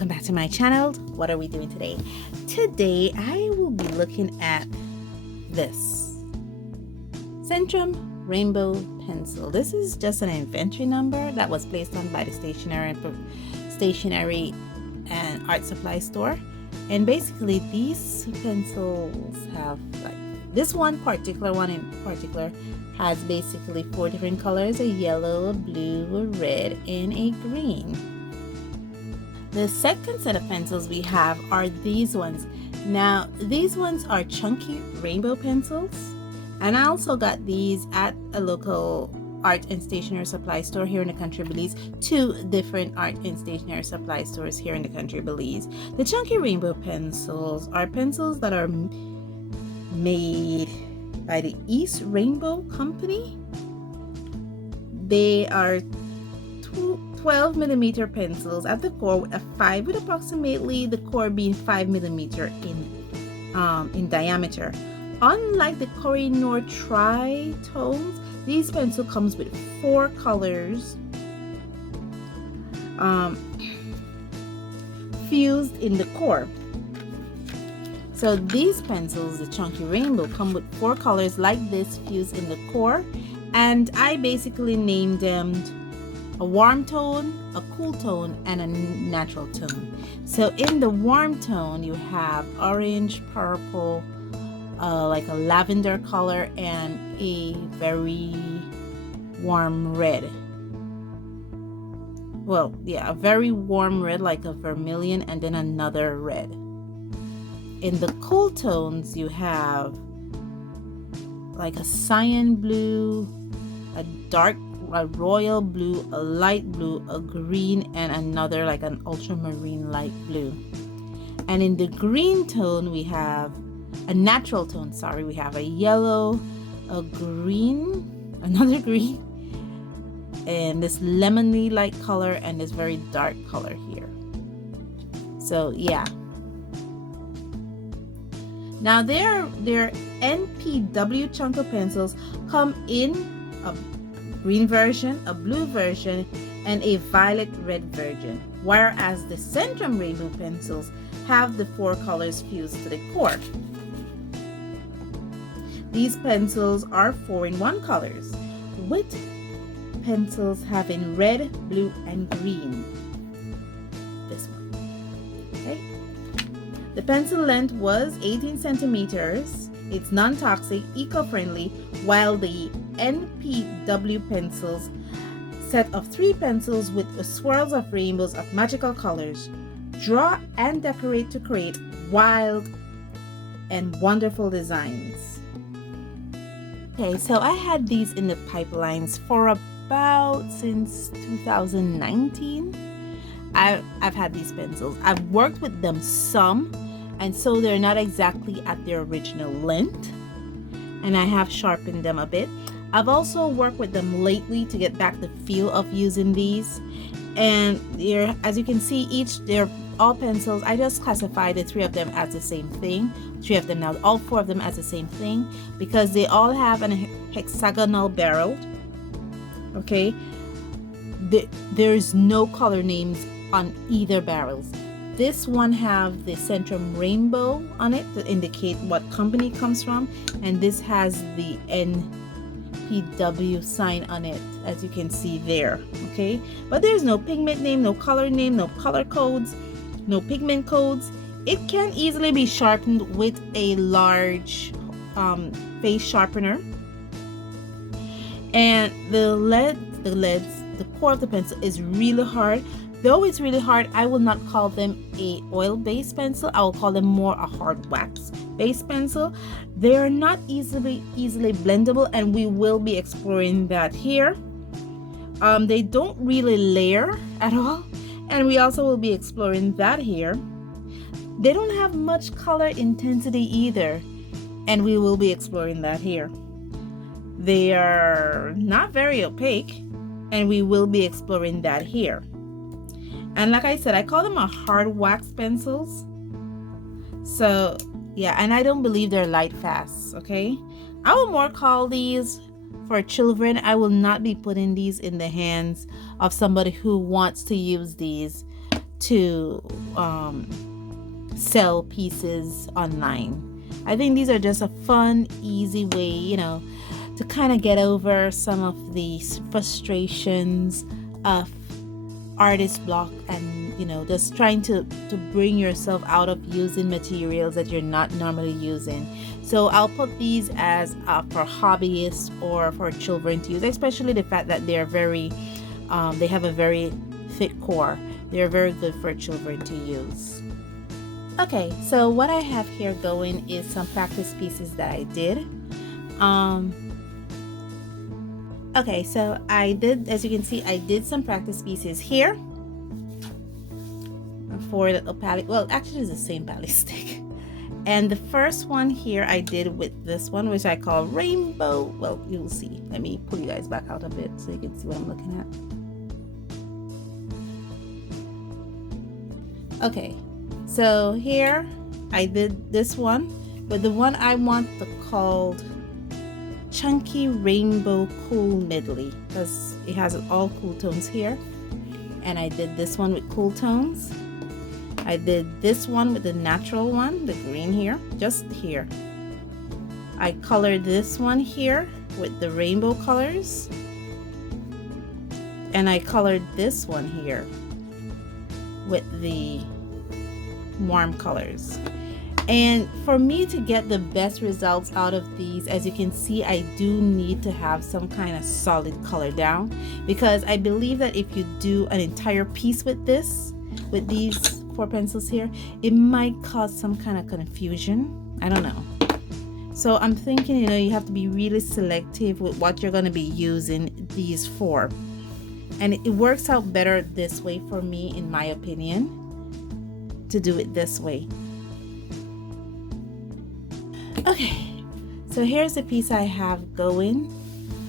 welcome back to my channel. What are we doing today? Today I will be looking at this Centrum Rainbow Pencil. This is just an inventory number that was placed on by the stationery and art supply store. And basically these pencils have, like, this particular one in particular has basically 4 different colors: a yellow, a blue, a red, and a green. The second set of pencils we have are these ones. Now these ones are chunky rainbow pencils, and I also got these at a local art and stationery supply store here in the country Belize. 2 different art and stationery supply stores here in the country Belize. The chunky rainbow pencils are pencils that are made by the East Rainbow Company. They are 12mm pencils at the core with a 5, with approximately the core being 5mm in diameter. Unlike the Koh-i-Noor Tri-Tones, these pencil comes with 4 colors fused in the core. So these pencils, the chunky rainbow, come with 4 colors like this fused in the core, and I basically named them a warm tone, a cool tone, and a natural tone. So in the warm tone you have orange, purple, like a lavender color, and a very warm red. Well, yeah, a very warm red like a vermilion, and then another red. In the cool tones you have like a cyan blue, a royal blue, a light blue, a green, and another like an ultramarine light blue. And in the green tone we have a natural tone, we have a yellow, a green, another green, and this lemony light color, and this very dark color here. So yeah. Now their NPW chunker pencils come in a green version, a blue version, and a violet red version, whereas the Centrum Rainbow pencils have the 4 colors fused to the core. These pencils are 4-in-1 colors, with pencils having red, blue, and green. This one. Okay. The pencil length was 18 centimeters. It's non-toxic, eco-friendly, while the NPW pencils, set of 3 pencils with swirls of rainbows of magical colors, draw and decorate to create wild and wonderful designs. Okay, so I had these in the pipelines for about since 2019. I've had these pencils. I've worked with them some, and so they're not exactly at their original length, and I have sharpened them a bit. I've also worked with them lately to get back the feel of using these, and they're, as you can see, they're all pencils. I just classify the 3 of them as the same thing. 3 of them now, all 4 of them as the same thing, because they all have an hexagonal barrel. Okay, there's no color names on either barrels. This one have the Centrum Rainbow on it to indicate what company it comes from, and this has the NPW sign on it, as you can see there. Okay, but there's no pigment name, no color name, no color codes, no pigment codes. It can easily be sharpened with a large face sharpener, and the core of the pencil is really hard. Though it's really hard, I will not call them a oil-based pencil. I will call them more a hard wax-based pencil. They are not easily blendable, and we will be exploring that here. They don't really layer at all, and we also will be exploring that here. They don't have much color intensity either, and we will be exploring that here. They are not very opaque, and we will be exploring that here. And like I said, I call them a hard wax pencils. So yeah, and I don't believe they're light fast. Okay, I will more call these for children. I will not be putting these in the hands of somebody who wants to use these to sell pieces online. I think these are just a fun, easy way, you know, to kind of get over some of the frustrations of artist block, and you know, just trying to bring yourself out of using materials that you're not normally using. So I'll put these as for hobbyists or for children to use, especially the fact that they're very they have a very thick core. They're very good for children to use. Okay, so what I have here going is some practice pieces that I did. Okay, so I did, as you can see, I did some practice pieces here for the palette. Well, actually it's the same palette stick. And the first one here I did with this one, which I call rainbow. Well, you'll see. Let me pull you guys back out a bit so you can see what I'm looking at. Okay, so here I did this one, but the one I want the called Chunky Rainbow Cool Medley, because it has all cool tones here. And I did this one with cool tones. I did this one with the natural one, the green here, just here. I colored this one here with the rainbow colors. And I colored this one here with the warm colors. And for me to get the best results out of these, as you can see, I do need to have some kind of solid color down, because I believe that if you do an entire piece with this, with these 4 pencils here, it might cause some kind of confusion. I don't know. So I'm thinking, you know, you have to be really selective with what you're going to be using these for. And it works out better this way for me, in my opinion, to do it this way. Okay, so here's the piece I have going.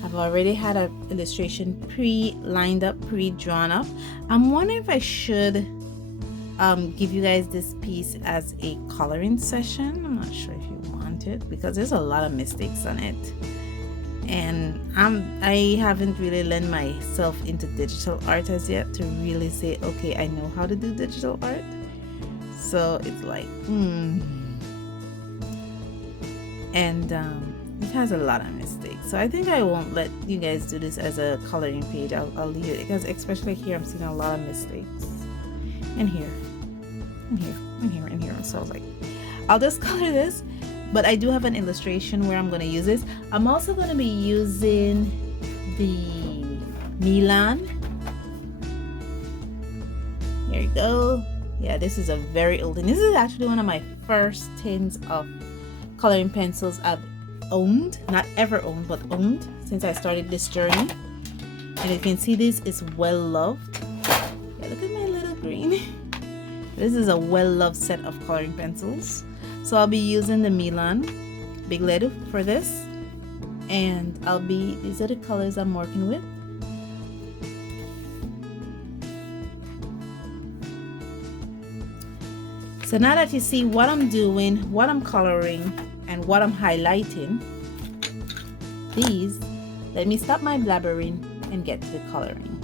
I've already had an illustration pre-lined up, pre-drawn up. I'm wondering if I should give you guys this piece as a coloring session. I'm not sure if you want it, because there's a lot of mistakes on it. And I haven't really lent myself into digital art as yet to really say, okay, I know how to do digital art. So it's like, and it has a lot of mistakes, so I think I won't let you guys do this as a coloring page. I'll leave it, because especially here I'm seeing a lot of mistakes, and here and here and here and here. So I was like, I'll just color this, but I do have an illustration where I'm going to use this. I'm also going to be using the Milan. Here you go. Yeah, this is a very old, and this is actually one of my first tins of coloring pencils I've owned, not ever owned, but owned since I started this journey. And you can see this is well loved. Yeah, look at my little green. This is a well loved set of coloring pencils. So I'll be using the Milan Big Lead for this, and these are the colors I'm working with. So now that you see what I'm doing, what I'm coloring, and what I'm highlighting, let me stop my blabbering and get to the coloring.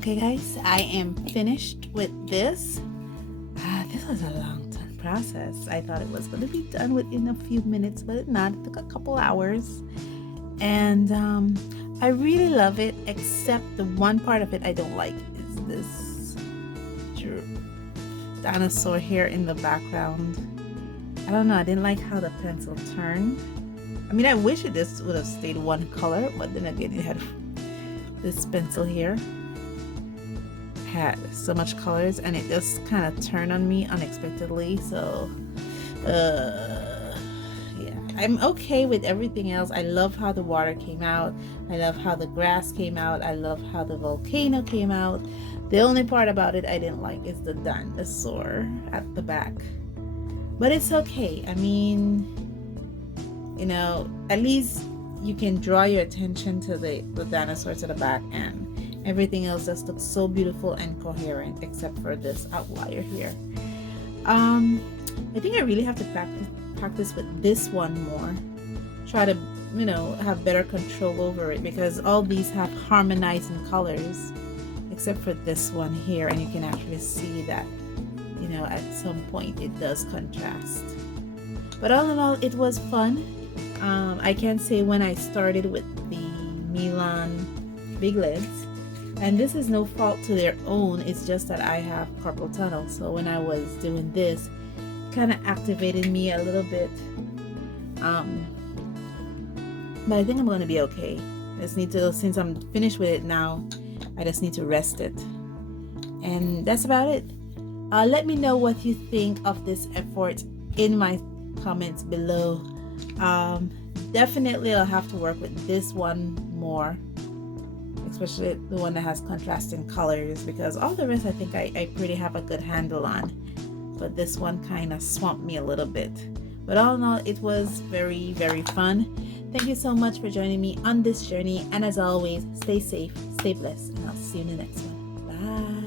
Okay guys, I am finished with this. This was a long time process. I thought it was going to be done within a few minutes, but it not. It took a couple hours. And I really love it, except the one part of it I don't like is this dinosaur here in the background. I don't know, I didn't like how the pencil turned. I mean, I wish it just would have stayed one color, but then again, it had this pencil here. Had so much colors and it just kind of turned on me unexpectedly. So yeah, I'm okay with everything else. I love how the water came out. I love how the grass came out. I love how the volcano came out. The only part about it I didn't like is the dinosaur at the back, but it's okay. I mean, you know, at least you can draw your attention to the dinosaur to the back, and everything else just looks so beautiful and coherent except for this outlier here. I think I really have to practice with this one more. Try to, you know, have better control over it, because all these have harmonizing colors except for this one here, and you can actually see that, you know, at some point it does contrast. But all in all, it was fun. I can say when I started with the Milan big lids, and this is no fault to their own, it's just that I have carpal tunnel, so when I was doing this, it kind of activated me a little bit, but I think I'm going to be okay. I just need to, since I'm finished with it now, I just need to rest it, and that's about it. Let me know what you think of this effort in my comments below. Definitely I'll have to work with this one more, especially the one that has contrasting colors, because all the rest I think I pretty have a good handle on, but this one kind of swamped me a little bit. But all in all, it was very, very fun. Thank you so much for joining me on this journey, and as always, stay safe, stay blessed, and I'll see you in the next one. Bye.